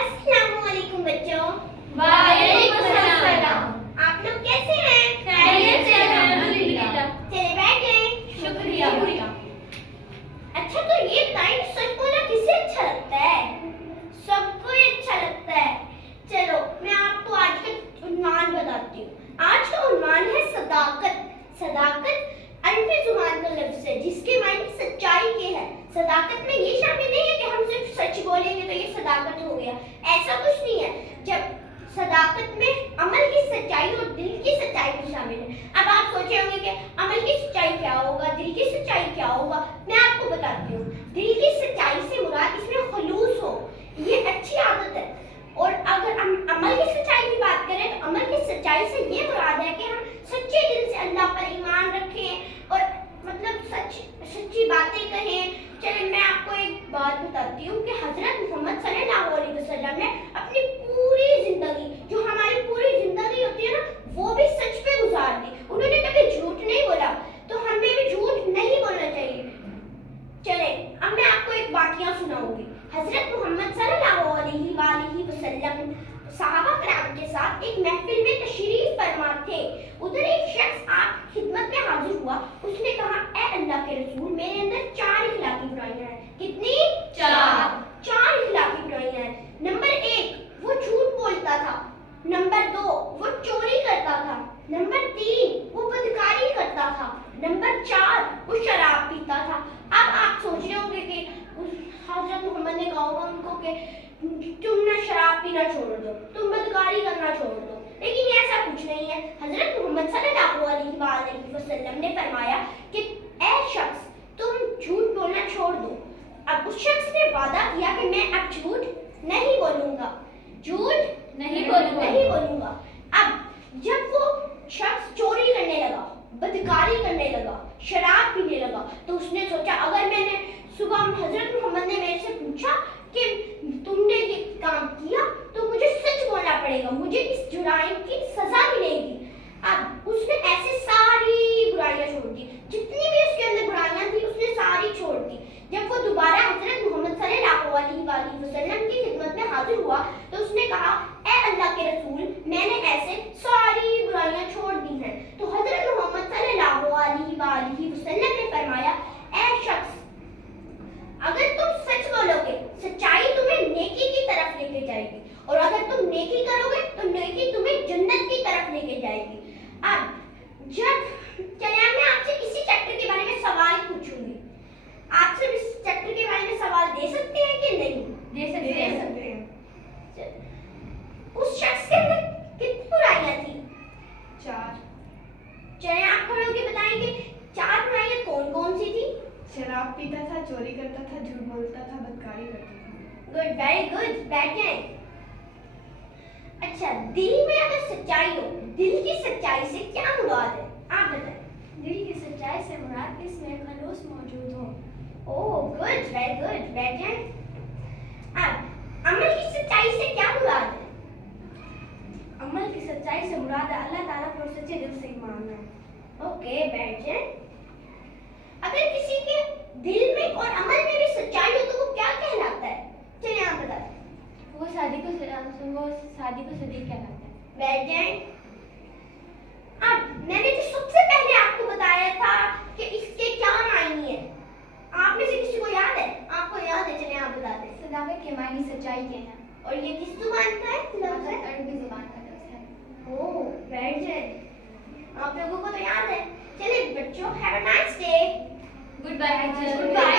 अस्सलाम वालेकुम बच्चों। वालेकुम अस्सलाम। आप लोग कैसे हैं? खैरियत से अल्हम्दुलिल्लाह। चलिए बैठें। शुक्रिया। अच्छा तो ये बताइए, सच बोलना किसे अच्छा लगता है? सबको ही अच्छा लगता है। चलो मैं आपको आज का उन्वान बताती हूँ। आज का उन्वान है सदाकत। सदाकत अरबी जुबान का लफ्ज़ है जिसके मायने सच्चाई के है। सदाकत में ये शामिल नहीं है कि हम सिर्फ सच बोलेंगे तो ये सदाकत हो गया, ऐसा कुछ नहीं है। जब सदाकत में अमल की सच्चाई और दिल की सच्चाई भी शामिल है। अब आप सोचे होंगे कि अमल की सच्चाई क्या होगा, दिल की सच्चाई क्या होगा। मैं आपको बताती हूँ। दिल की सच्चाई से मुराद इसमें खुलूस हो, ये अच्छी आदत है। और अगर हम अमल की सच्चाई की बात करें तो अमल की सच्चाई से ये मुराद है कि हम सच्चे दिल से अल्लाह पर ईमान रखें और मतलब सच्ची बातें कहें। चलिए मैं आपको एक बात बताती हूँ कि हज़रत मोहम्मद सल्लल्लाहु अलैहि वसल्लम ने अपनी पूरी जिंदगी, जो हमारी पूरी जिंदगी होती है ना, वो भी सच पे गुजार दी। उन्होंने कभी झूठ नहीं बोला, तो हमें भी झूठ नहीं बोलना चाहिए। चले अब मैं आपको एक वाकया सुनाऊंगी। हज़रत मोहम्मद सल्लल्लाहु अलैहि वसल्लम सहाबा कराम के साथ एक महफिल में तशरीफ फरमा थे। उधर एक शख्स आपकी खिदमत में हाजिर हुआ। उसने कहा, ए अल्लाह के रसूल, मेरे अंदर 4 इखलाकी बुराइयां हैं। कितनी? 4 इखलाकी बुराइयां हैं। नंबर 1, वो झूठ बोलता था। नंबर 2, वो चोरी करता था। नंबर 3, वो बदकारी करता था। नंबर 4, वो शराब पीता था। अब आप सोच रहे होंगे कि हज़रत मोहम्मद ने कहा होगा उनको कि तुम ना शराब पीना छोड़ दो, तुम बदकारी करना छोड़ दो, लेकिन ऐसा कुछ नहीं है। हज़रत मोहम्मद सल्लल्लाहु अलैहि वसल्लम ने फरमाया कि ए शख्स, तुम झूठ बोलना छोड़ दो। अब उस शख्स ने वादा किया कि मैं अब झूठ नहीं बोलूंगा, झूठ नहीं बोलूंगा। अब जब वो शख्स चोरी करने लगा, बदकारी करने लगा, शराब पीने लगा, तो उसने सोचा, अगर मैंने सुबह हज़रत मोहम्मद ने मेरे से पूछा कि तुमने ये काम किया तो मुझे सच बोलना पड़ेगा, मुझे इस जुराइम की सजा मिलेगी। अब उसने ऐसे सारी बुराइयां छोड़ दी, जितनी भी उसके अंदर बुराइयां थी उसने सारी छोड़ दी। जब वो दोबारा हज़रत मोहम्मद सल्लल्लाहु अलैहि वसल्लम की खिदमत में हाजिर हुआ तो उसने कहा, ए अल्लाह के रसूल, मैंने ऐसे सारी बुराइयां छोड़ दी हैं। तो हज़रत मोहम्मद सल्लल्लाहु अलैहि वसल्लम ने फरमाया, ए शख्स, अगर तुम सच बोलोगे, सच्चाई तुम्हें नेकी की तरफ लेके जाएगी, और अगर तुम नेकी करोगे तो नेकी तुम्हें जन्नत की तरफ लेके जाएगी। अब जब चलिए मैं आपसे इसी चैप्टर के बारे में सवाल पूछूंगी। आप सब इस चैप्टर के बारे में सवाल दे सकते हैं कि नहीं? दे सकते हैं। उस शख्स के अंदर कितनी बुराइयां थी? 4। चलिए आप खड़े होकर बताएंगे 4 बुराइयां कौन कौन सी थी? शराब पीता था, चोरी करता था, झूठ बोलता था, बदकारी करता था। गुड, वेरी गुड, बैठ जाएं। अच्छा, दिल में अगर सच्चाई हो, दिल की सच्चाई से क्या मुराद है? आप बताएं। दिल की सच्चाई से मुराद इसमें खलूस मौजूद हो। ओह गुड, वेरी गुड, बैठ जाएं। अब अमल की सच्चाई से क्या मुराद है? अमल की सच्चाई से मुराद है अल्लाह ताला पर सच्चे दिल से ईमान है। ओके, बैठ जाएं। अगर किसी के दिल में और अमल में भी सच्चाई हो तो वो क्या कहलाता है? चलिए आप बताएं। वो सादिक सदीक कहलाता है। बैठ जाएं। अब मैंने जो सबसे पहले आपको बताया था कि इसके क्या मायने हैं, आप में से किसी को याद है? आपको याद है? चलिए आप बता दें। सदाकत के मायने सच्चाई के हैं। और ये किस जुबान का है? लफ्ज़ है? अरबी जुबान का लफ्ज़ है। ओह, बैठ जाएं। आप लोगों को तो याद है। चलिए बच्चों, have a nice day. Goodbye. Goodbye.